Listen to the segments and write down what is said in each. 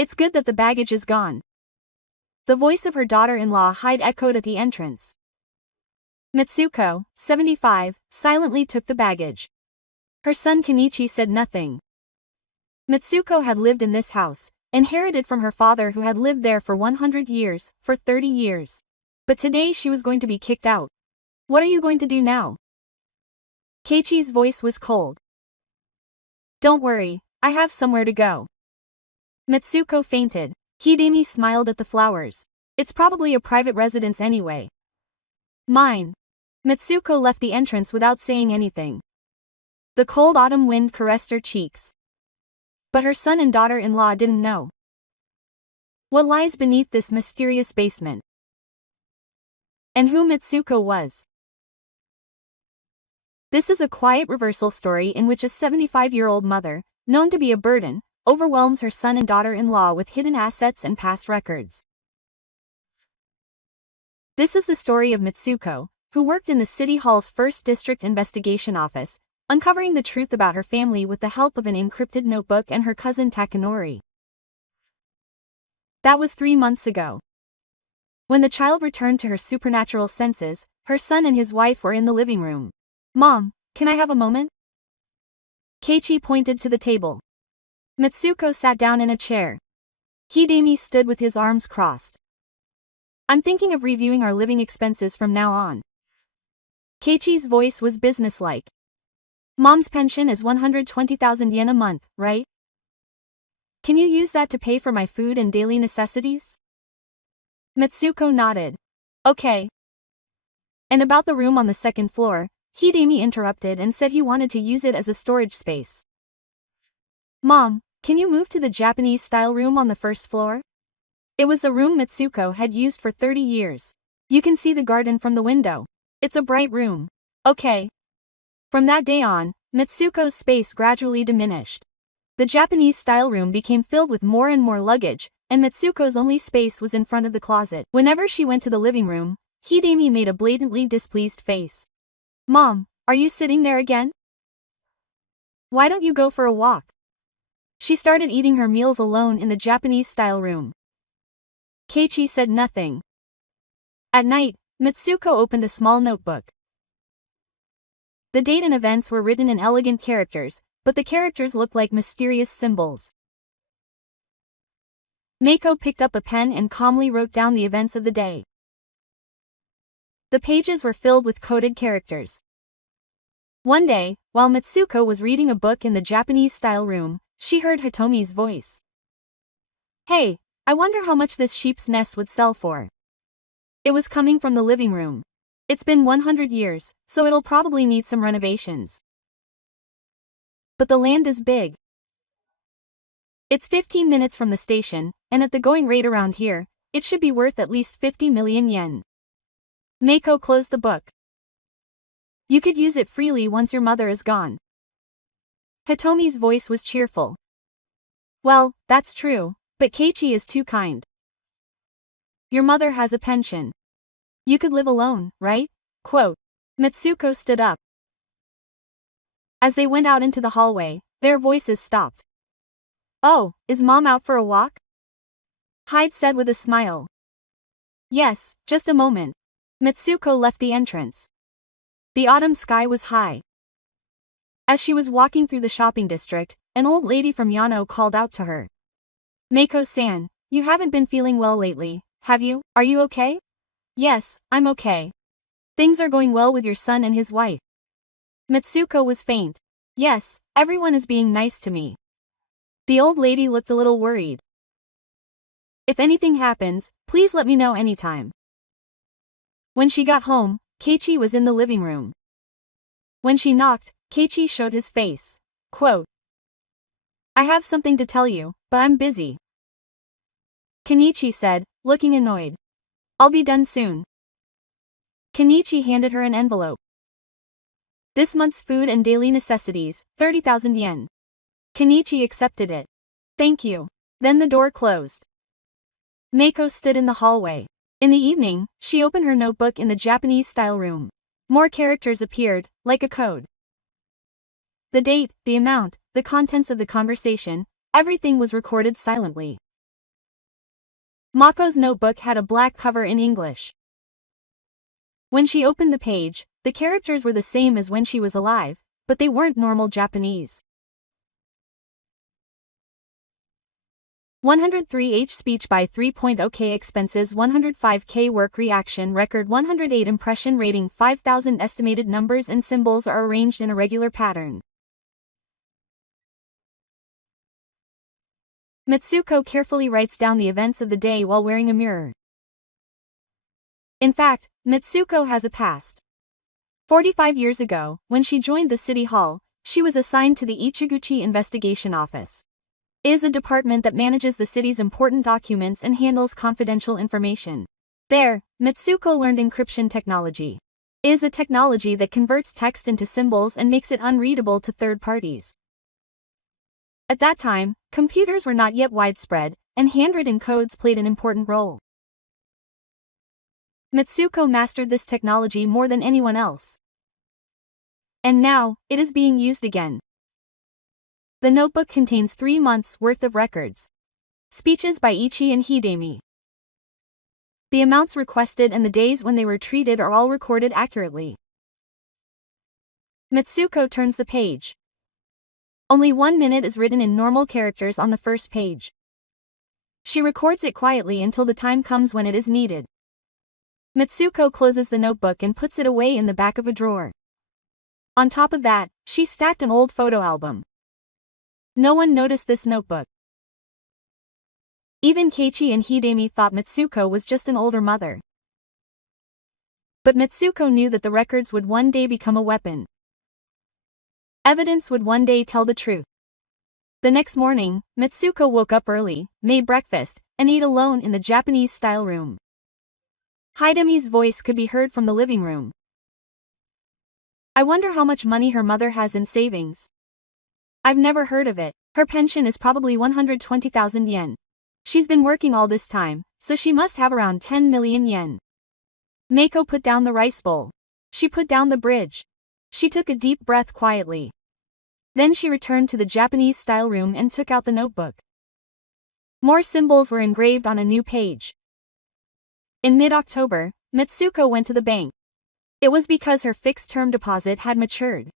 It's good that the baggage is gone. The voice of her daughter-in-law echoed at the entrance. Mitsuko, 75, silently took the baggage. Her son Kenichi said nothing. Mitsuko had lived in this house, inherited from her father who had lived there for 100 years, for 30 years. But today she was going to be kicked out. What are you going to do now? Keiichi's voice was cold. Don't worry, I have somewhere to go. Mitsuko fainted. Hidemi smiled at the flowers. It's probably a private residence anyway. Mine. Mitsuko left the entrance without saying anything. The cold autumn wind caressed her cheeks. But her son and daughter-in-law didn't know what lies beneath this mysterious basement, and who Mitsuko was. This is a quiet reversal story in which a 75-year-old mother, known to be a burden, overwhelms her son and daughter-in-law with hidden assets and past records. This is the story of Mitsuko, who worked in the City Hall's 1st District Investigation Office, uncovering the truth about her family with the help of an encrypted notebook and her cousin Takanori. That was 3 months ago. When the child returned to her supernatural senses, her son and his wife were in the living room. Mom, can I have a moment? Keiichi pointed to the table. Mitsuko sat down in a chair. Hidemi stood with his arms crossed. I'm thinking of reviewing our living expenses from now on. Keiichi's voice was businesslike. Mom's pension is 120,000 yen a month, right? Can you use that to pay for my food and daily necessities? Mitsuko nodded. Okay. And about the room on the 2nd floor, Hidemi interrupted and said he wanted to use it as a storage space. Mom, can you move to the Japanese-style room on the 1st floor? It was the room Mitsuko had used for 30 years. You can see the garden from the window. It's a bright room. Okay. From that day on, Mitsuko's space gradually diminished. The Japanese-style room became filled with more and more luggage, and Mitsuko's only space was in front of the closet. Whenever she went to the living room, Hidemi made a blatantly displeased face. Mom, are you sitting there again? Why don't you go for a walk? She started eating her meals alone in the Japanese-style room. Keiichi said nothing. At night, Mitsuko opened a small notebook. The date and events were written in elegant characters, but the characters looked like mysterious symbols. Meiko picked up a pen and calmly wrote down the events of the day. The pages were filled with coded characters. One day, while Mitsuko was reading a book in the Japanese-style room, she heard Hitomi's voice. Hey, I wonder how much this sheep's nest would sell for. It was coming from the living room. It's been 100 years, so it'll probably need some renovations. But the land is big. It's 15 minutes from the station, and at the going rate around here, it should be worth at least 50 million yen. Meiko closed the book. You could use it freely once your mother is gone. Hitomi's voice was cheerful. Well, that's true, but Keiichi is too kind. Your mother has a pension. You could live alone, right? Quote. Mitsuko stood up. As they went out into the hallway, their voices stopped. Oh, is Mom out for a walk? Hyde said with a smile. Yes, just a moment. Mitsuko left the entrance. The autumn sky was high. As she was walking through the shopping district, an old lady from Yano called out to her. Meiko-san, you haven't been feeling well lately, have you? Are you okay? Yes, I'm okay. Things are going well with your son and his wife. Mitsuko was faint. Yes, everyone is being nice to me. The old lady looked a little worried. If anything happens, please let me know anytime. When she got home, Keiichi was in the living room. When she knocked, Keiichi showed his face. Quote. I have something to tell you, but I'm busy. Kenichi said, looking annoyed. I'll be done soon. Kenichi handed her an envelope. This month's food and daily necessities, 30,000 yen. Kenichi accepted it. Thank you. Then the door closed. Meiko stood in the hallway. In the evening, she opened her notebook in the Japanese-style room. More characters appeared, like a code. The date, the amount, the contents of the conversation, everything was recorded silently. Mako's notebook had a black cover in English. When she opened the page, the characters were the same as when she was alive, but they weren't normal Japanese. 103H speech by 3.0K expenses 105K work reaction record 108 impression rating 5000 estimated numbers and symbols are arranged in a regular pattern. Mitsuko carefully writes down the events of the day while wearing a mirror. In fact, Mitsuko has a past. 45 years ago, when she joined the city hall, she was assigned to the Ichiguchi Investigation Office. It is a department that manages the city's important documents and handles confidential information. There, Mitsuko learned encryption technology. It is a technology that converts text into symbols and makes it unreadable to third parties. At that time, computers were not yet widespread, and handwritten codes played an important role. Mitsuko mastered this technology more than anyone else. And now, it is being used again. The notebook contains 3 months' worth of records. Speeches by Ichi and Hidemi. The amounts requested and the days when they were treated are all recorded accurately. Mitsuko turns the page. Only 1 minute is written in normal characters on the first page. She records it quietly until the time comes when it is needed. Mitsuko closes the notebook and puts it away in the back of a drawer. On top of that, she stacked an old photo album. No one noticed this notebook. Even Keiichi and Hidemi thought Mitsuko was just an older mother. But Mitsuko knew that the records would one day become a weapon. Evidence would one day tell the truth. The next morning, Mitsuko woke up early, made breakfast, and ate alone in the Japanese-style room. Hidemi's voice could be heard from the living room. I wonder how much money her mother has in savings. I've never heard of it. Her pension is probably 120,000 yen. She's been working all this time, so she must have around 10 million yen. Meiko put down the rice bowl. She put down the bridge. She took a deep breath quietly. Then she returned to the Japanese-style room and took out the notebook. More symbols were engraved on a new page. In mid-October, Mitsuko went to the bank. It was because her fixed-term deposit had matured.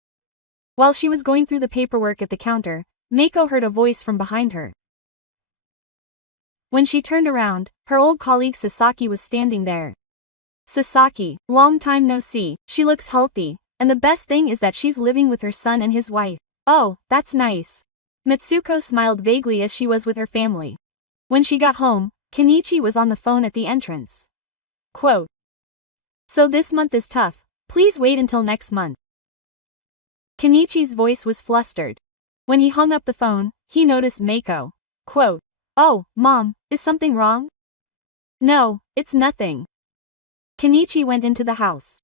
While she was going through the paperwork at the counter, Meiko heard a voice from behind her. When she turned around, her old colleague Sasaki was standing there. Sasaki, long time no see, she looks healthy, and the best thing is that she's living with her son and his wife. Oh, that's nice. Mitsuko smiled vaguely as she was with her family. When she got home, Kenichi was on the phone at the entrance. Quote. So this month is tough, please wait until next month. Kenichi's voice was flustered. When he hung up the phone, he noticed Meiko. Quote. Oh, Mom, is something wrong? No, it's nothing. Kenichi went into the house.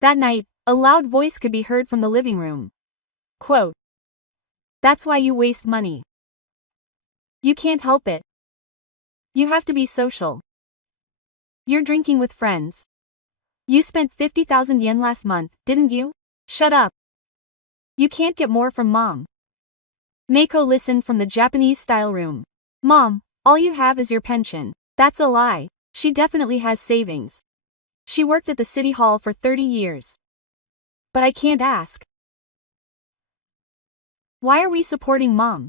That night, a loud voice could be heard from the living room. Quote. That's why you waste money. You can't help it. You have to be social. You're drinking with friends. You spent 50,000 yen last month, didn't you? Shut up. You can't get more from Mom. Meiko listened from the Japanese-style room. Mom, all you have is your pension. That's a lie. She definitely has savings. She worked at the city hall for 30 years. But I can't ask. Why are we supporting Mom?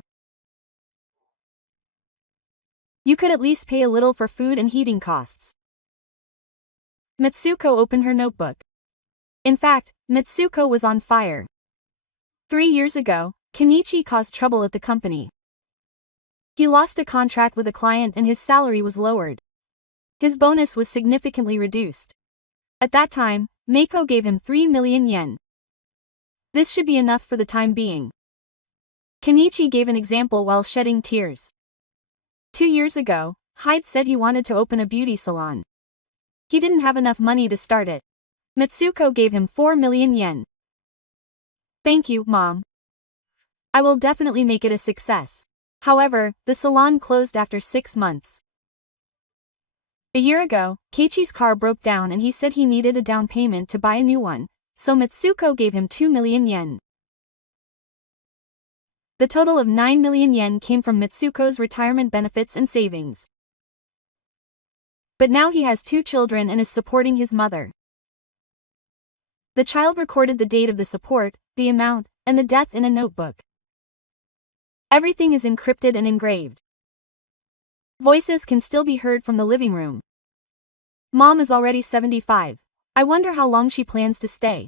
You could at least pay a little for food and heating costs. Mitsuko opened her notebook. In fact, Mitsuko was on fire. 3 years ago, Kenichi caused trouble at the company. He lost a contract with a client and his salary was lowered. His bonus was significantly reduced. At that time, Meiko gave him 3 million yen. This should be enough for the time being. Kenichi gave an example while shedding tears. 2 years ago, Hyde said he wanted to open a beauty salon. He didn't have enough money to start it. Mitsuko gave him 4 million yen. Thank you, Mom. I will definitely make it a success. However, the salon closed after 6 months. A year ago, Keiichi's car broke down and he said he needed a down payment to buy a new one, so Mitsuko gave him 2 million yen. The total of 9 million yen came from Mitsuko's retirement benefits and savings. But now he has 2 children and is supporting his mother. The child recorded the date of the support, the amount, and the death in a notebook. Everything is encrypted and engraved. Voices can still be heard from the living room. Mom is already 75. I wonder how long she plans to stay.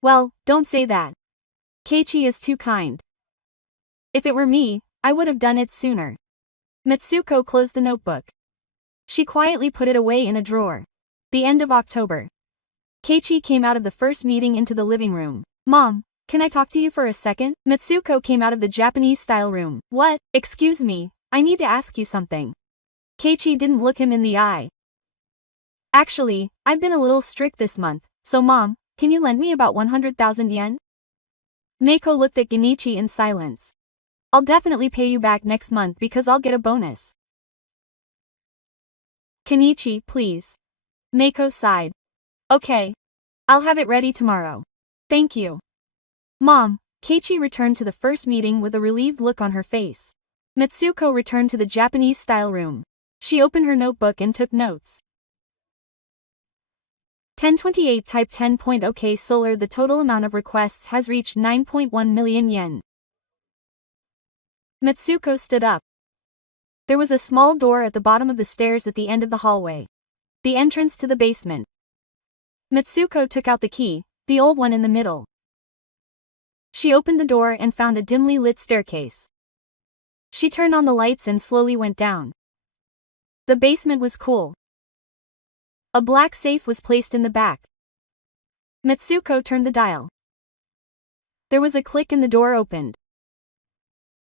Well, don't say that. Keiichi is too kind. If it were me, I would have done it sooner. Mitsuko closed the notebook. She quietly put it away in a drawer. The end of October. Keiichi came out of the first meeting into the living room. Mom, can I talk to you for a second? Mitsuko came out of the Japanese-style room. What? Excuse me, I need to ask you something. Keiichi didn't look him in the eye. Actually, I've been a little strict this month, so Mom, can you lend me about 100,000 yen? Meiko looked at Genichi in silence. I'll definitely pay you back next month because I'll get a bonus. Kenichi, please. Meiko sighed. Okay. I'll have it ready tomorrow. Thank you. Mom, Keiichi returned to the first meeting with a relieved look on her face. Mitsuko returned to the Japanese-style room. She opened her notebook and took notes. 1028 Type 10.OK Solar. The total amount of requests has reached 9.1 million yen. Mitsuko stood up. There was a small door at the bottom of the stairs at the end of the hallway. The entrance to the basement. Mitsuko took out the key, the old one in the middle. She opened the door and found a dimly lit staircase. She turned on the lights and slowly went down. The basement was cool. A black safe was placed in the back. Mitsuko turned the dial. There was a click and the door opened.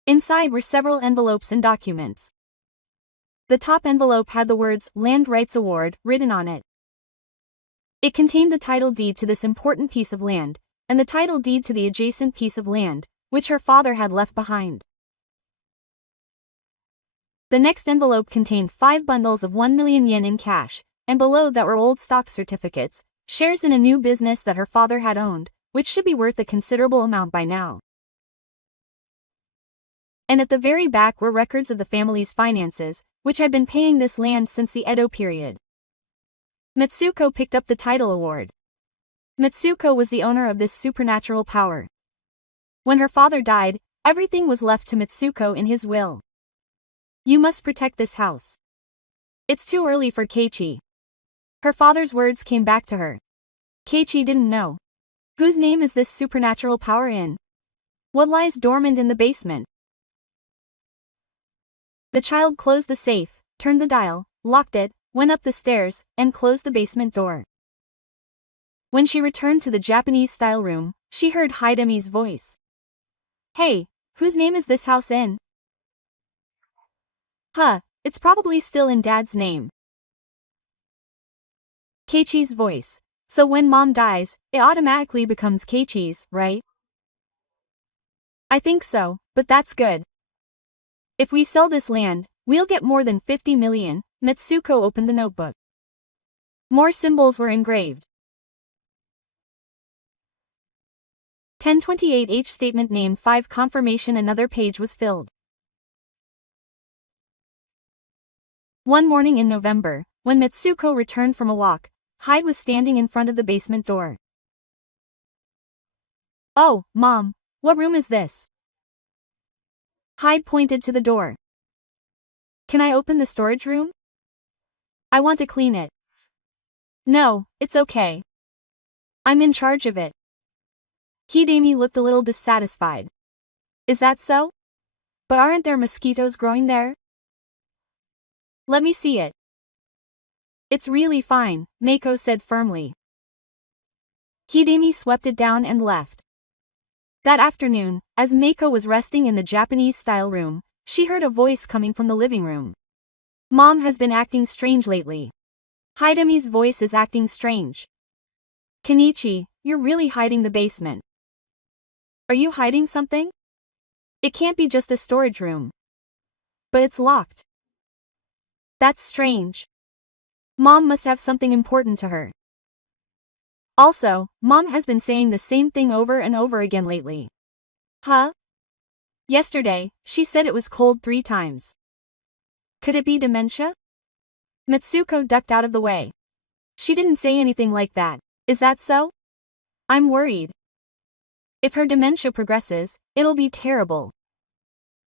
Inside were several envelopes and documents. The top envelope had the words Land Rights Award written on it. It contained the title deed to this important piece of land, and the title deed to the adjacent piece of land, which her father had left behind. The next envelope contained 5 bundles of 1 million yen in cash, and below that were old stock certificates, shares in a new business that her father had owned, which should be worth a considerable amount by now. And at the very back were records of the family's finances, which had been paying this land since the Edo period. Mitsuko picked up the title award. Mitsuko was the owner of this supernatural power. When her father died, everything was left to Mitsuko in his will. You must protect this house. It's too early for Keiichi. Her father's words came back to her. Keiichi didn't know. Whose name is this supernatural power in? What lies dormant in the basement? The child closed the safe, turned the dial, locked it, went up the stairs, and closed the basement door. When she returned to the Japanese-style room, she heard Hidemi's voice. Hey, whose name is this house in? Huh, it's probably still in Dad's name. Keiichi's voice. So when Mom dies, it automatically becomes Keiichi's, right? I think so, but that's good. If we sell this land, we'll get more than 50 million. Mitsuko opened the notebook. More symbols were engraved. 1028H Statement Name 5 Confirmation. Another page was filled. One morning in November, when Mitsuko returned from a walk, Hyde was standing in front of the basement door. Oh, Mom, what room is this? Hyde pointed to the door. Can I open the storage room? I want to clean it. No, it's okay. I'm in charge of it. Hidemi looked a little dissatisfied. Is that so? But aren't there mosquitoes growing there? Let me see it. It's really fine, Meiko said firmly. Hidemi swept it down and left. That afternoon, as Meiko was resting in the Japanese-style room, she heard a voice coming from the living room. Mom has been acting strange lately. Hidemi's voice is acting strange. Kenichi, you're really hiding the basement. Are you hiding something? It can't be just a storage room. But it's locked. That's strange. Mom must have something important to her. Also, Mom has been saying the same thing over and over again lately. Huh? Yesterday, she said it was cold 3 times. Could it be dementia? Mitsuko ducked out of the way. She didn't say anything like that. Is that so? I'm worried. If her dementia progresses, it'll be terrible.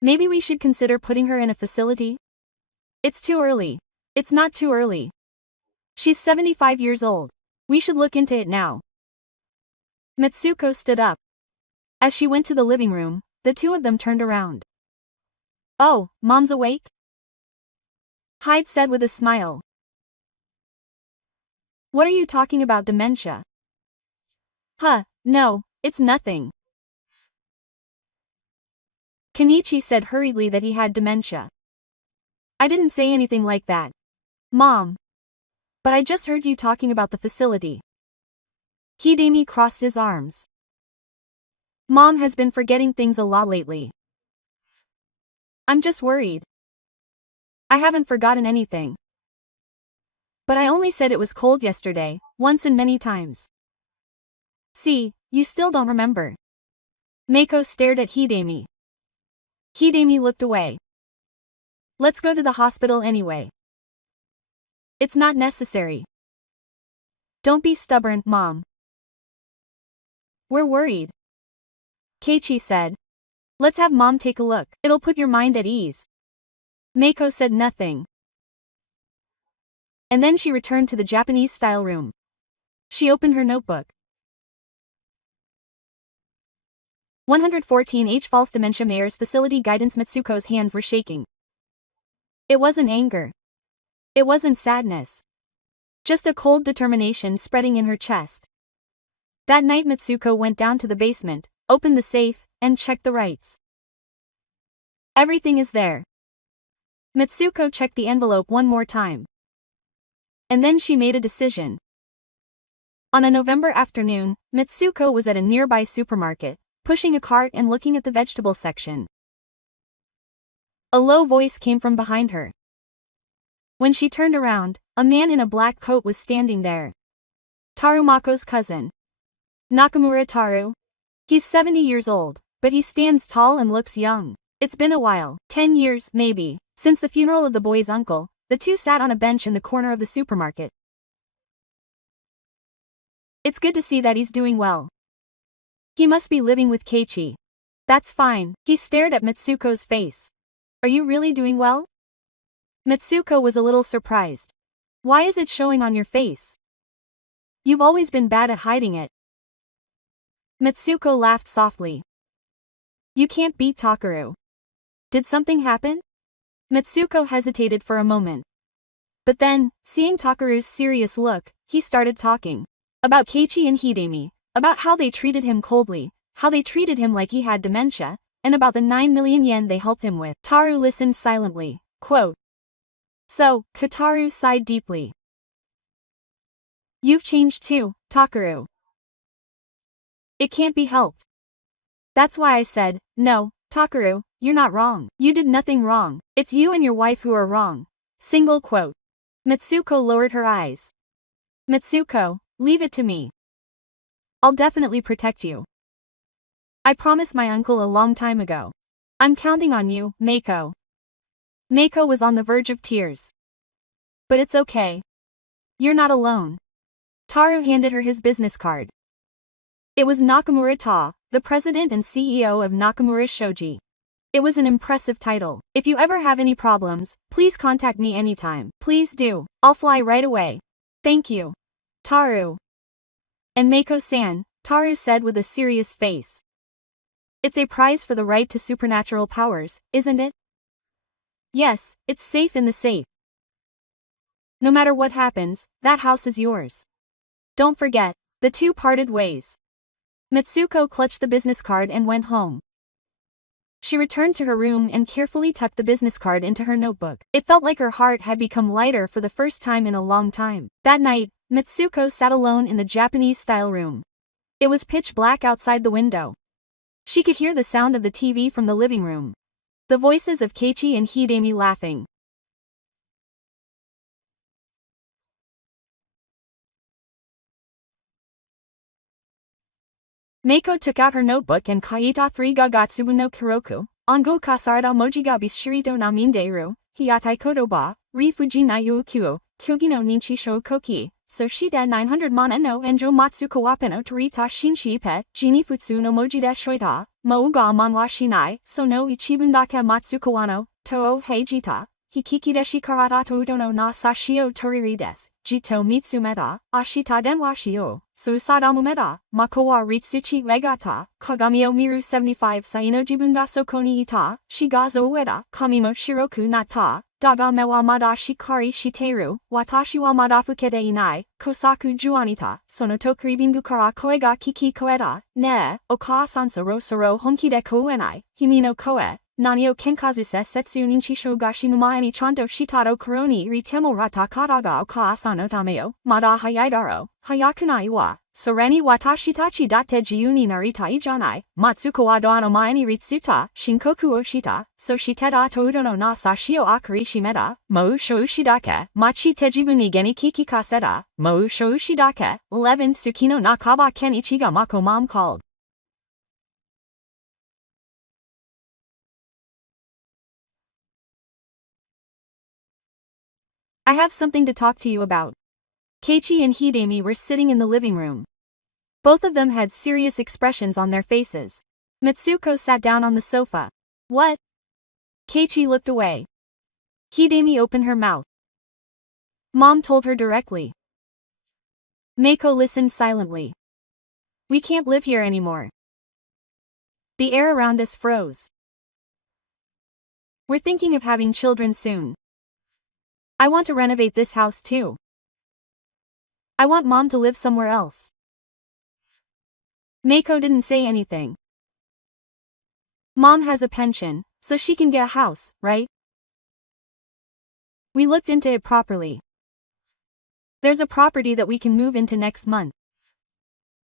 Maybe we should consider putting her in a facility? It's too early. It's not too early. She's 75 years old. We should look into it now. Mitsuko stood up. As she went to the living room, the two of them turned around. Oh, Mom's awake? Hyde said with a smile. What are you talking about, dementia? Huh, no, it's nothing. Kenichi said hurriedly that he had dementia. I didn't say anything like that, Mom. But I just heard you talking about the facility. Hidemi crossed his arms. Mom has been forgetting things a lot lately. I'm just worried. I haven't forgotten anything. But I only said it was cold yesterday, once and many times. See, you still don't remember. Meiko stared at Hidemi. Hidemi looked away. Let's go to the hospital anyway. It's not necessary. Don't be stubborn, Mom. We're worried. Keiichi said. Let's have Mom take a look. It'll put your mind at ease. Meiko said nothing. And then she returned to the Japanese-style room. She opened her notebook. 114H False Dementia Mayor's Facility Guidance. Mitsuko's hands were shaking. It wasn't anger. It wasn't sadness. Just a cold determination spreading in her chest. That night Mitsuko went down to the basement, opened the safe, and checked the rights. Everything is there. Mitsuko checked the envelope one more time. And then she made a decision. On a November afternoon, Mitsuko was at a nearby supermarket, pushing a cart and looking at the vegetable section. A low voice came from behind her. When she turned around, a man in a black coat was standing there. Tarumako's cousin. Nakamura Taru. He's 70 years old, but he stands tall and looks young. It's been a while, 10 years, maybe, since the funeral of the boy's uncle. The two sat on a bench in the corner of the supermarket. It's good to see that he's doing well. He must be living with Keiichi. That's fine. He stared at Mitsuko's face. Are you really doing well? Mitsuko was a little surprised. Why is it showing on your face? You've always been bad at hiding it. Mitsuko laughed softly. You can't beat Takaru. Did something happen? Mitsuko hesitated for a moment. But then, seeing Takaru's serious look, he started talking. About Keiichi and Hidemi, about how they treated him coldly, how they treated him like he had dementia, and about the 9 million yen they helped him with. Taru listened silently. Quote. So, Kataru sighed deeply. You've changed too, Takaru. It can't be helped. That's why I said, no, Takaru, you're not wrong. You did nothing wrong. It's you and your wife who are wrong. Single quote. Mitsuko lowered her eyes. Mitsuko, leave it to me. I'll definitely protect you. I promised my uncle a long time ago. I'm counting on you, Meiko. Meiko was on the verge of tears. But it's okay. You're not alone. Taru handed her his business card. It was Nakamura Ta, the president and CEO of Nakamura Shoji. It was an impressive title. If you ever have any problems, please contact me anytime. Please do. I'll fly right away. Thank you. Taru. And Meiko-san, Taru said with a serious face. It's a prize for the right to supernatural powers, isn't it? Yes, it's safe in the safe. No matter what happens, that house is yours. Don't forget. The two parted ways. Mitsuko clutched the business card and went home. She returned to her room and carefully tucked the business card into her notebook. It felt like her heart had become lighter for the first time in a long time. That night, Mitsuko sat alone in the Japanese-style room. It was pitch black outside the window. She could hear the sound of the TV from the living room. The voices of Keiichi and Hidemi laughing. Meiko took out her notebook and kaita 3 ga gatsubu no kuroku, ongo kasarada moji ga bishirito na minderu, hiatai kodoba, ri fuji na yuukyuo, Kyugi no ninchi shou koki, so shida 900 mana no enjo matsuko wape no torita shinshi ipe, jini futsu no moji de shoita, mo uga manwa shinai, so no ichibundaka matsuko wano, to heijita. Hikiki deshi karata to udono na sashio toriri des, jito mitsumeta, ashita denwa shio, so usadamu meta, makowa ritsuchi legata, kagamio miru 75 saino jibunga sokoni ita, shigazo ueda, kamimo shiroku nata, daga mewa mada shikari shiteru, watashi wa madafukete inai, kosaku juanita, sono tokuribingu kara koega kiki koeda, ne, oka sansoro soro honki de koenai, himino koe. Nanio kenkazuse setsu ninchi shogashi mumae ni chanto shitado koroni ritemo rata kataga oka asano tameo, mada hayaidaro, hayakunai wa, soreni watashitachi date jiuni narita ijanai, matsuko wa doano mae ni ritsuta, shinkoku oshita, so shiteda toudono na sashio akari shimeta, mou shoushidake, machi tejibuni geni kiki kaseta, mou shoushidake, 11 Tsukino na kaba ken ichiga mako mom called. I have something to talk to you about. Keiichi and Hidemi were sitting in the living room. Both of them had serious expressions on their faces. Mitsuko sat down on the sofa. What? Keiichi looked away. Hidemi opened her mouth. Mom told her directly. Meiko listened silently. We can't live here anymore. The air around us froze. We're thinking of having children soon. I want to renovate this house too. I want Mom to live somewhere else. Meiko didn't say anything. Mom has a pension, so she can get a house, right? We looked into it properly. There's a property that we can move into next month.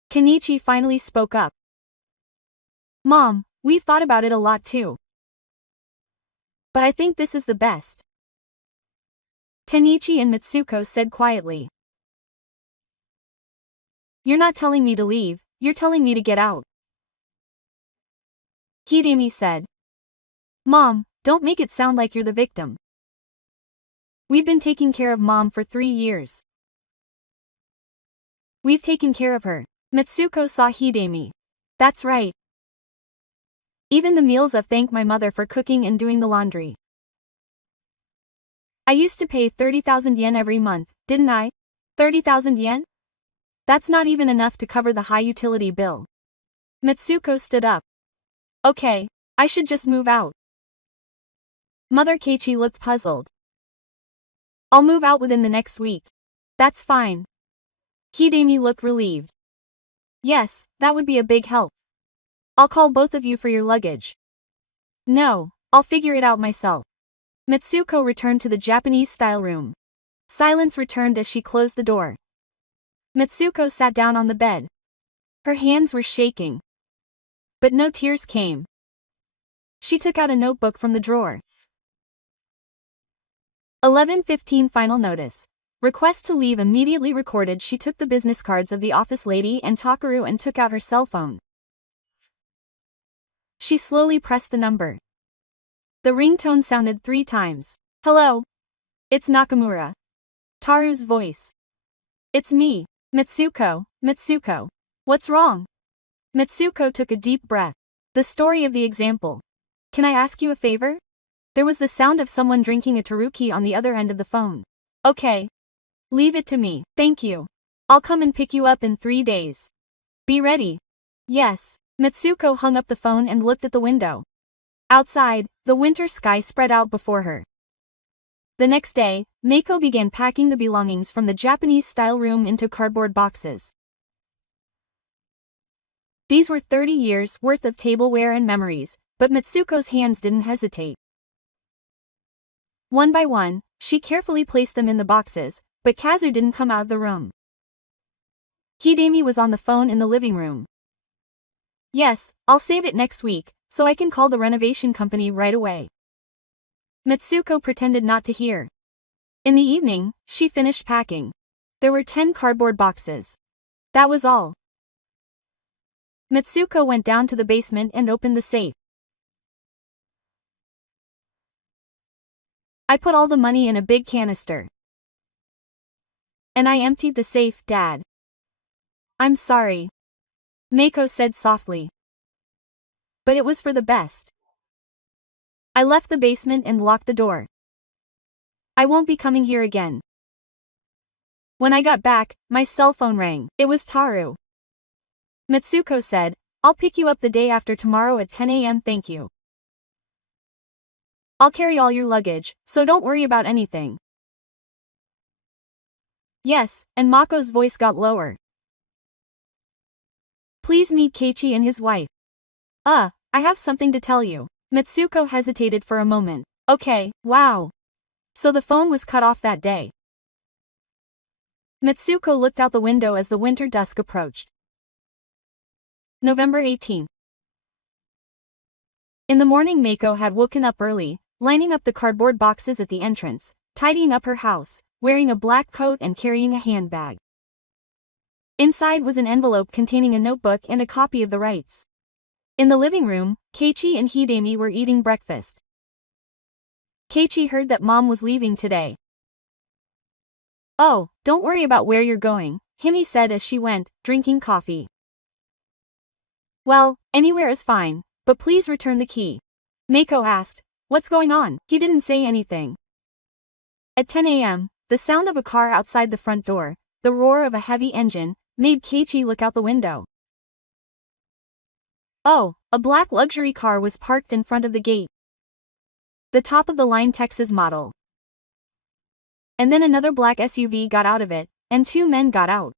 Kenichi finally spoke up. Mom, we've thought about it a lot too. But I think this is the best. Tenichi and Mitsuko said quietly. You're not telling me to leave, you're telling me to get out. Hidemi said. Mom, don't make it sound like you're the victim. We've been taking care of Mom for 3 years. We've taken care of her. Mitsuko saw Hidemi. That's right. Even the meals I've thanked my mother for cooking and doing the laundry. I used to pay 30,000 yen every month, didn't I? 30,000 yen? That's not even enough to cover the high utility bill. Mitsuko stood up. Okay, I should just move out. Mother Keiichi looked puzzled. I'll move out within the next week. That's fine. Hidemi looked relieved. Yes, that would be a big help. I'll call both of you for your luggage. No, I'll figure it out myself. Mitsuko returned to the Japanese-style room. Silence returned as she closed the door. Mitsuko sat down on the bed. Her hands were shaking. But no tears came. She took out a notebook from the drawer. 11:15 Final notice. Request to leave immediately recorded. She took the business cards of the office lady and Takaru and took out her cell phone. She slowly pressed the number. The ringtone sounded 3 times. Hello. It's Nakamura. Taru's voice. It's me, Mitsuko. Mitsuko. What's wrong? Mitsuko took a deep breath. The story of the example. Can I ask you a favor? There was the sound of someone drinking a teruki on the other end of the phone. Okay. Leave it to me, thank you. I'll come and pick you up in 3 days. Be ready. Yes. Mitsuko hung up the phone and looked at the window. Outside, the winter sky spread out before her. The next day, Meiko began packing the belongings from the Japanese-style room into cardboard boxes. These were 30 years' worth of tableware and memories, but Mitsuko's hands didn't hesitate. One by one, she carefully placed them in the boxes, but Kazu didn't come out of the room. Hidemi was on the phone in the living room. Yes, I'll save it next week, so I can call the renovation company right away. Mitsuko pretended not to hear. In the evening, she finished packing. There were 10 cardboard boxes. That was all. Mitsuko went down to the basement and opened the safe. I put all the money in a big canister. And I emptied the safe, Dad. I'm sorry. Mako said softly. But it was for the best. I left the basement and locked the door. I won't be coming here again. When I got back, my cell phone rang. It was Taru. Mitsuko said, I'll pick you up the day after tomorrow at 10 a.m. Thank you. I'll carry all your luggage, so don't worry about anything. Yes, and Mako's voice got lower. Please meet Keiichi and his wife. I have something to tell you. Mitsuko hesitated for a moment. Okay, wow. So the phone was cut off that day. Mitsuko looked out the window as the winter dusk approached. November 18th. In the morning, Mako had woken up early, lining up the cardboard boxes at the entrance, tidying up her house, wearing a black coat and carrying a handbag. Inside was an envelope containing a notebook and a copy of the rights. In the living room, Keiichi and Hidemi were eating breakfast. Keiichi heard that Mom was leaving today. Oh, don't worry about where you're going, Himi said as she went, drinking coffee. Well, anywhere is fine, but please return the key. Mako asked, what's going on? He didn't say anything. At 10 a.m., the sound of a car outside the front door, the roar of a heavy engine, made Keiichi look out the window. Oh, a black luxury car was parked in front of the gate. The top-of-the-line Texas model. And then another black SUV got out of it, and two men got out.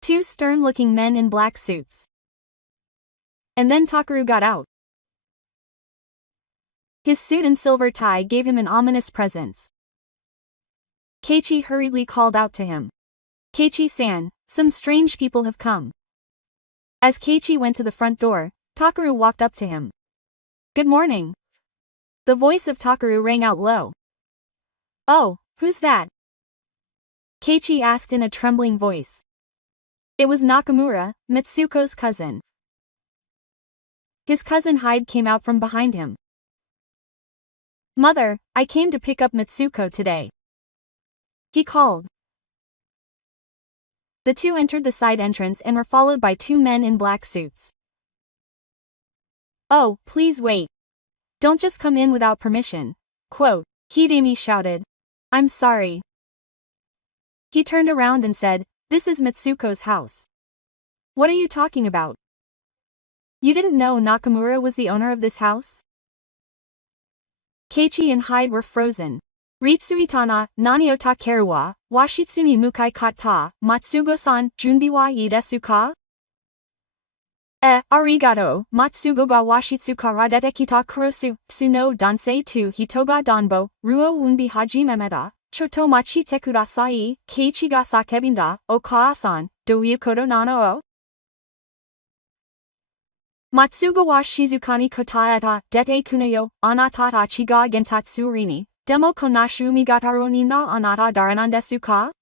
Two stern-looking men in black suits. And then Takaru got out. His suit and silver tie gave him an ominous presence. Keiichi hurriedly called out to him. Keiichi-san, some strange people have come. As Keiichi went to the front door, Takaru walked up to him. Good morning. The voice of Takaru rang out low. Oh, who's that? Keiichi asked in a trembling voice. It was Nakamura, Mitsuko's cousin. His cousin Hyde came out from behind him. Mother, I came to pick up Mitsuko today. He called. The two entered the side entrance and were followed by two men in black suits. Oh, please wait. Don't just come in without permission. Quote, Hidemi shouted. I'm sorry. He turned around and said, this is Mitsuko's house. What are you talking about? You didn't know Nakamura was the owner of this house? Keiichi and Hyde were frozen. Ritsuitana, nani o takeru wa, washitsu ni mukai kata, Matsugo-san, junbi wa ii desu ka? Arigato, Matsugo ga washitsu kara dete kita kurosu, suno dansei tu hito ga danbo, ruo unbi hajimemeta, choto machite kudasai, Keiichi ga sakebinda, o kaa-san, douyu koto nano o? Matsugo wa shizukani kotaeta, dete kunayo, anatata chiga gentatsu rini, demo konashu migataro ni na anata daranandesu ka?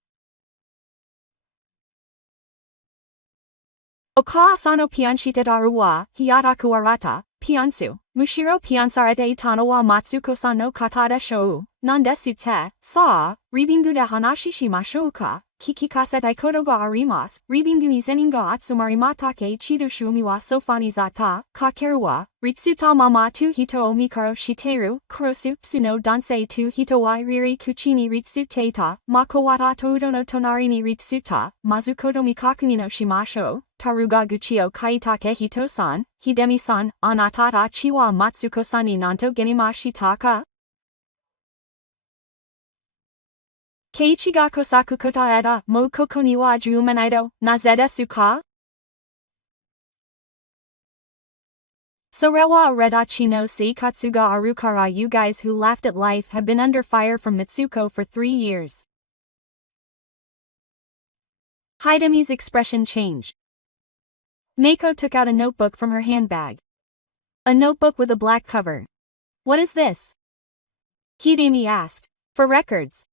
Oka-asano pianshitetaru wa, hiyataku arata, piansu, mushiro piansarete itano wa Matsuko-san no katada shou, nandesu te, sa, ribingu de hanashi shimashou ka, kikikasetai koto ga arimasu, ribingu ni zenin ga atsumarimatake ichido shumi wa sofani zata, kakeru wa, ritsuta mama tu hito o mikaro shiteru, kurosu, suno dansei tu hito wa riri kuchini ritsuteta, makowata toudo no tonari ni ritsuta, mazukoto mikaku ni no shimashou, taruga guchio kaitake hito-san, hidemi-san, anatata chiwa Matsuko-san ni nanto genimashita ka? Keiichi ga kosaku kotaeta, mo koko ni wa jumenaido, nazedesu ka? Sorewa aredachi no seikatsu ga arukara. You guys who laughed at life have been under fire from Mitsuko for 3 years. Hidemi's expression changed. Mako took out a notebook from her handbag. A notebook with a black cover. What is this? Hidemi asked. For records.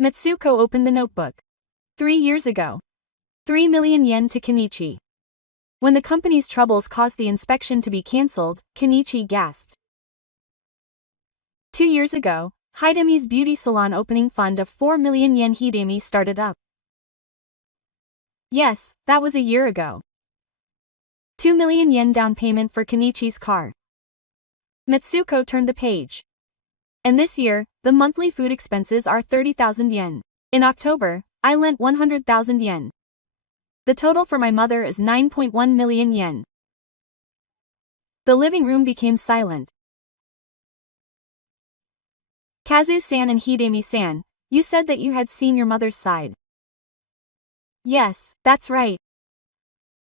Mitsuko opened the notebook. 3 years ago. 3 million yen to Kenichi. When the company's troubles caused the inspection to be cancelled, Kenichi gasped. 2 years ago, Hidemi's beauty salon opening fund of 4 million yen. Hidemi started up. Yes, that was a year ago. 2 million yen down payment for Kenichi's car. Mitsuko turned the page. And this year, the monthly food expenses are 30,000 yen. In October, I lent 100,000 yen. The total for my mother is 9.1 million yen. The living room became silent. Kazu-san and Hidemi-san, you said that you had seen your mother's side. Yes, that's right.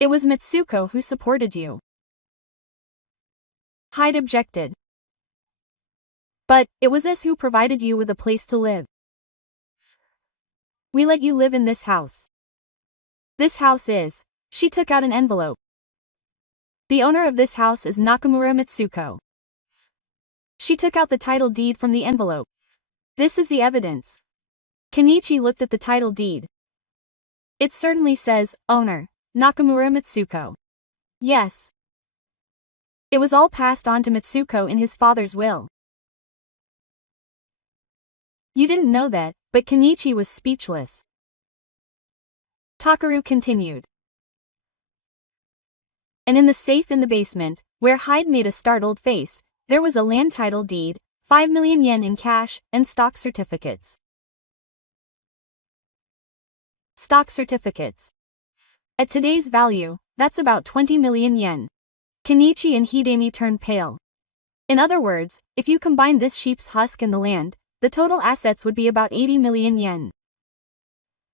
It was Mitsuko who supported you. Hyde objected. But, it was us who provided you with a place to live. We let you live in this house. This house is. She took out an envelope. The owner of this house is Nakamura Mitsuko. She took out the title deed from the envelope. This is the evidence. Kenichi looked at the title deed. It certainly says, owner, Nakamura Mitsuko. Yes. It was all passed on to Mitsuko in his father's will. You didn't know that, but Kenichi was speechless. Takaru continued. And in the safe in the basement, where Hyde made a startled face, there was a land title deed, 5 million yen in cash, and stock certificates. Stock certificates. At today's value, that's about 20 million yen. Kenichi and Hidemi turned pale. In other words, if you combine this sheep's husk and the land, the total assets would be about 80 million yen.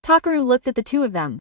Takaru looked at the two of them.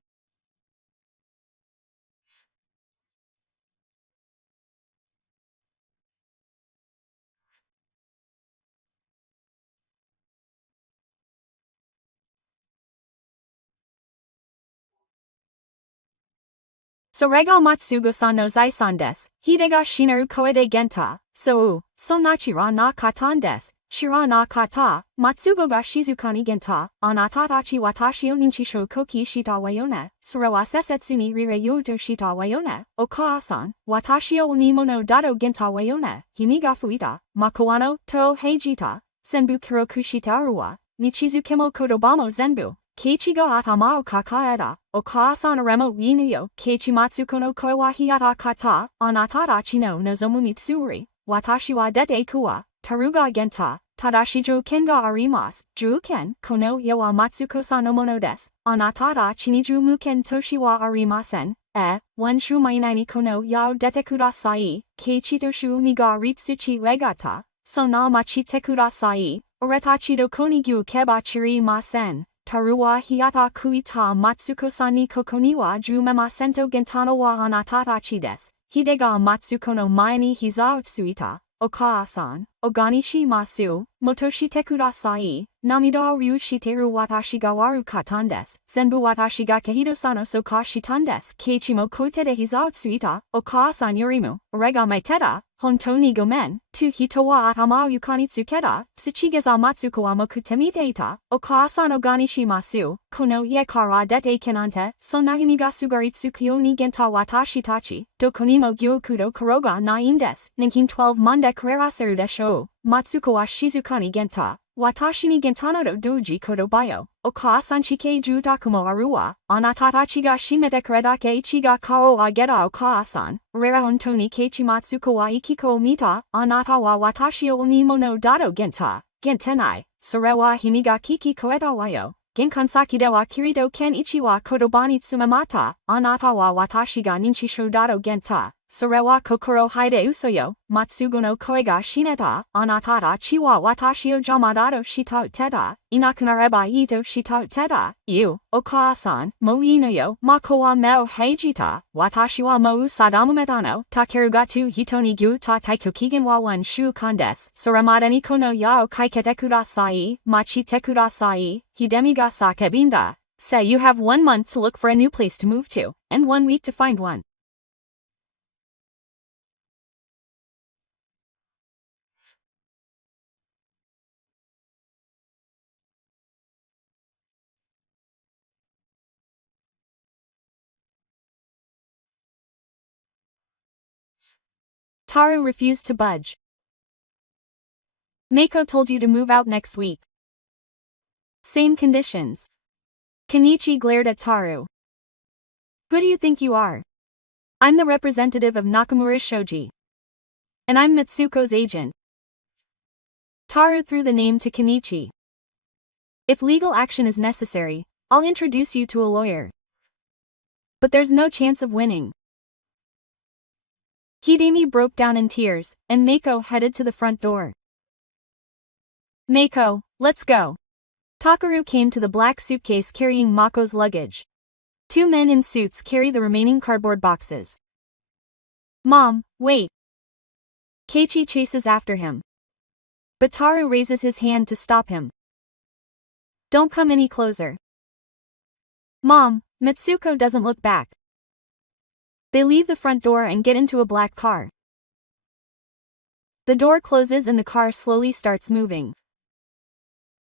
Sorega Matsugo-san no zaisan desu. Hide ga shinaru koe genta. So nachira na katan desu. Shira na kata. Matsugo ga shizukani genta. Anatatachi watashi o ninchisho koki shita wayona. Soro wa sesetsu ni rire yodo shita wayona. Okaa-san. Watashi o onimono dado genta wayona. Himi ga fuita. Makawano to heijita. Senbu kiroku shita aruwa. Nichizukemo kodobamo zenbu. Keichi ga atama o kakaeda, o kaa-san aremo inuyo, keichi matsuko no koe wa hiata kata, anatadachi no nozomu mitsuri, watashi wa dete kuwa, taruga genta, tadashi jouken ga arimasu, jouken, kono ya wa matsuko-san no mono desu, anatadachi ni muken toshi wa arimasen, one shu mainai kono yao dete kudasai, keichi to shu ni ga ritsuchi regata, so na machite kudasai, oretachi do konigyu keba chiri masen. Taruwa hiata kuita Matsuko-san ni kokoni wa jumema-sento gentano wa anatatachi desu. Hide ga Matsuko no mae ni hiza utsuita. Okaa-san, oganishi masu, motoshite kudasai, namida ryu shiteru watashi ga waru katan desu. Zenbu watashi ga kehido-san o soka shitan desu. Keiichi mo kote de hiza utsuita. Okaa-san yorimu, orega maiteta. Honto ni gomen, tu hito wa atama yukani tsuketa, tsuchigeza matsuko wa mokutemite ita, okaa-san oganishi masu, kono ie kara dete kenante, so nagimi ga sugaritsu kyo ni genta watashi tachi, dokonimo gyokudo koroga na indes, ninkin 12 monde kareraseru desho, matsuko wa shizukani genta. Watashi ni gentano do doji kodobayo, okaa-san chike jutakumo aruwa, anatatachi ga shimete karedake ichi ga kao wa geta okaa-san, rera honto ni keichi matsuko wa ikiko mita, anata wa watashi o onimo no dado genta, gentenai, sore wa himi ga kiki koeta wayo, genkansaki de wa kirito ken ichi wa kodobani tsumamata, anata wa watashi ga ninchisho dado genta. Sorewa kokoro haide usoyo, matsugo no koe ga shineta, anatada chiwa watashi o jamadado shita uteta, inakunareba ito shita uteta, okaa-san, mo inoyo, mako wa meo heijita, watashi wa mo usadamu metano, takeru ga tu hitoni gyu ta taiko kigen wa one shu kandes, soremada ni kono yao kaikete kudasai, machite kudasai, hidemi ga sakebinda. Say you have 1 month to look for a new place to move to, and 1 week to find one. Taru refused to budge. Mako told you to move out next week. Same conditions. Kenichi glared at Taru. Who do you think you are? I'm the representative of Nakamura Shoji. And I'm Mitsuko's agent. Taru threw the name to Kenichi. If legal action is necessary, I'll introduce you to a lawyer. But there's no chance of winning. Hidemi broke down in tears, and Mako headed to the front door. Mako, let's go. Takaru came to the black suitcase carrying Mako's luggage. Two men in suits carry the remaining cardboard boxes. Mom, wait. Keiichi chases after him. But Taru raises his hand to stop him. Don't come any closer. Mom, Mitsuko doesn't look back. They leave the front door and get into a black car. The door closes and the car slowly starts moving.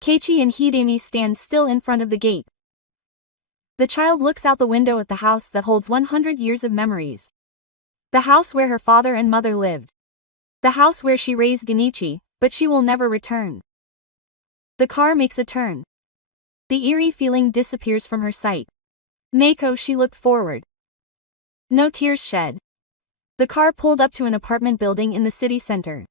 Keiichi and Hidemi stand still in front of the gate. The child looks out the window at the house that holds 100 years of memories. The house where her father and mother lived. The house where she raised Genichi, but she will never return. The car makes a turn. The eerie feeling disappears from her sight. Mako, she looked forward. No tears shed. The car pulled up to an apartment building in the city center.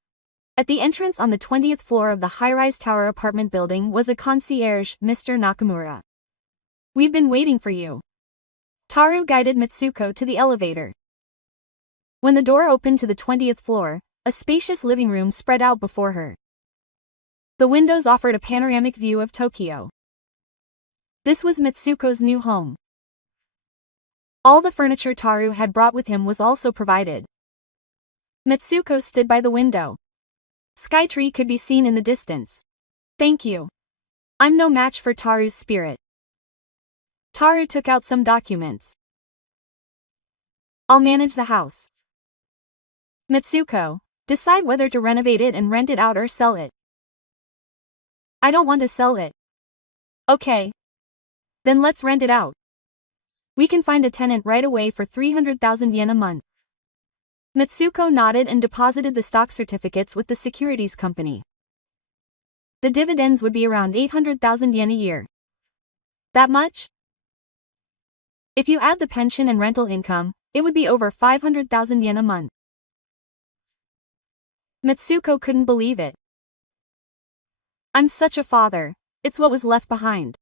At the entrance on the 20th floor of the high-rise tower apartment building was a concierge, Mr. Nakamura. We've been waiting for you. Taru guided Mitsuko to the elevator. When the door opened to the 20th floor, a spacious living room spread out before her. The windows offered a panoramic view of Tokyo. This was Mitsuko's new home. All the furniture Taru had brought with him was also provided. Mitsuko stood by the window. Skytree could be seen in the distance. Thank you. I'm no match for Taru's spirit. Taru took out some documents. I'll manage the house. Mitsuko, decide whether to renovate it and rent it out or sell it. I don't want to sell it. Okay. Then let's rent it out. We can find a tenant right away for 300,000 yen a month. Mitsuko nodded and deposited the stock certificates with the securities company. The dividends would be around 800,000 yen a year. That much? If you add the pension and rental income, it would be over 500,000 yen a month. Mitsuko couldn't believe it. I'm such a father, it's what was left behind.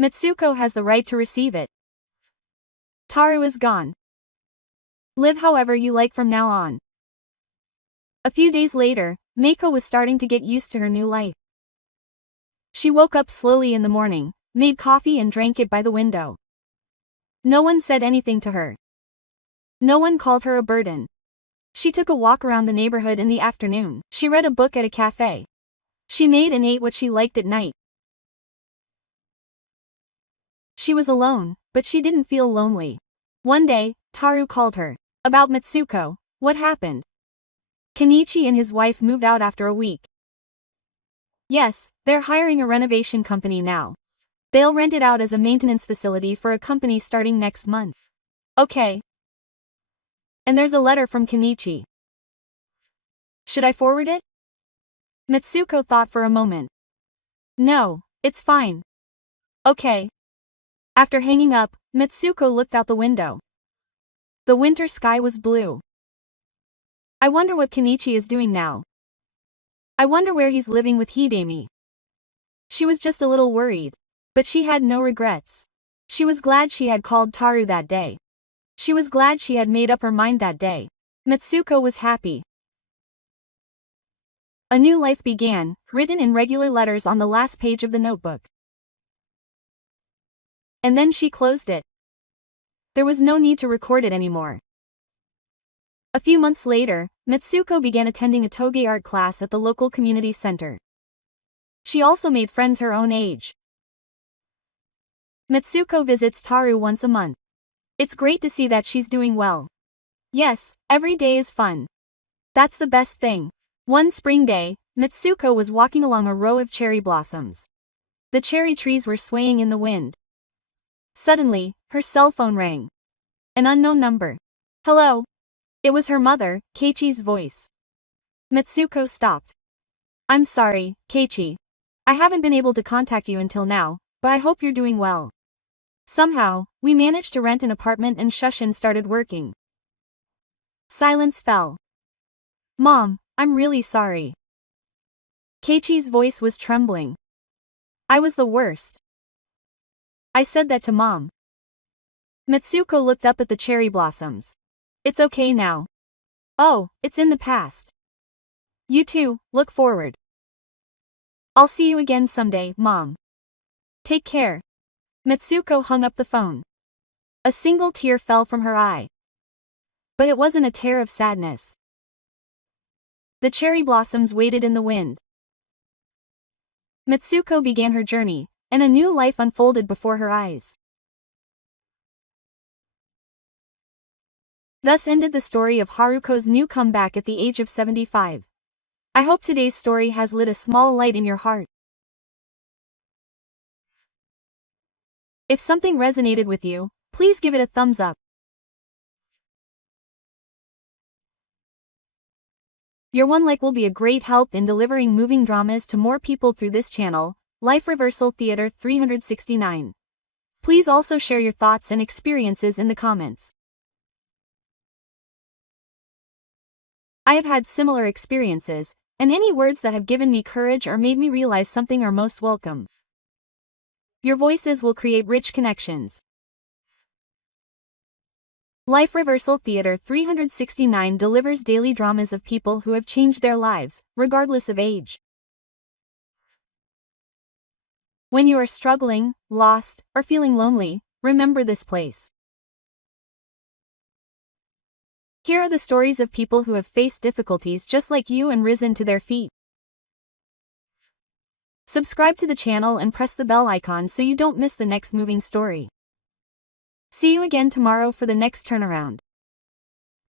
Mitsuko has the right to receive it. Taru is gone. Live however you like from now on. A few days later, Mako was starting to get used to her new life. She woke up slowly in the morning, made coffee and drank it by the window. No one said anything to her. No one called her a burden. She took a walk around the neighborhood in the afternoon. She read a book at a cafe. She made and ate what she liked at night. She was alone, but she didn't feel lonely. One day, Taru called her. About Mitsuko, what happened? Kenichi and his wife moved out after a week. Yes, they're hiring a renovation company now. They'll rent it out as a maintenance facility for a company starting next month. Okay. And there's a letter from Kenichi. Should I forward it? Mitsuko thought for a moment. No, it's fine. Okay. After hanging up, Mitsuko looked out the window. The winter sky was blue. I wonder what Kenichi is doing now. I wonder where he's living with Hidemi. She was just a little worried. But she had no regrets. She was glad she had called Taru that day. She was glad she had made up her mind that day. Mitsuko was happy. A new life began, written in regular letters on the last page of the notebook. And then she closed it. There was no need to record it anymore. A few months later, Mitsuko began attending a toge art class at the local community center. She also made friends her own age. Mitsuko visits Taru once a month. It's great to see that she's doing well. Yes, every day is fun. That's the best thing. One spring day, Mitsuko was walking along a row of cherry blossoms. The cherry trees were swaying in the wind. Suddenly, her cell phone rang. An unknown number. Hello. It was her mother, Keiichi's voice. Mitsuko stopped. I'm sorry, Keiichi. I haven't been able to contact you until now, but I hope you're doing well. Somehow, we managed to rent an apartment and Shushin started working. Silence fell. Mom, I'm really sorry. Keiichi's voice was trembling. I was the worst. I said that to Mom. Mitsuko looked up at the cherry blossoms. It's okay now. Oh, it's in the past. You too, look forward. I'll see you again someday, Mom. Take care. Mitsuko hung up the phone. A single tear fell from her eye. But it wasn't a tear of sadness. The cherry blossoms waited in the wind. Mitsuko began her journey, and a new life unfolded before her eyes. Thus ended the story of Haruko's new comeback at the age of 75. I hope today's story has lit a small light in your heart. If something resonated with you, please give it a thumbs up. Your one like will be a great help in delivering moving dramas to more people through this channel, Life Reversal Theater 369. Please also share your thoughts and experiences in the comments. I have had similar experiences, and any words that have given me courage or made me realize something are most welcome. Your voices will create rich connections. Life Reversal Theater 369 delivers daily dramas of people who have changed their lives, regardless of age. When you are struggling, lost, or feeling lonely, remember this place. Here are the stories of people who have faced difficulties just like you and risen to their feet. Subscribe to the channel and press the bell icon so you don't miss the next moving story. See you again tomorrow for the next turnaround.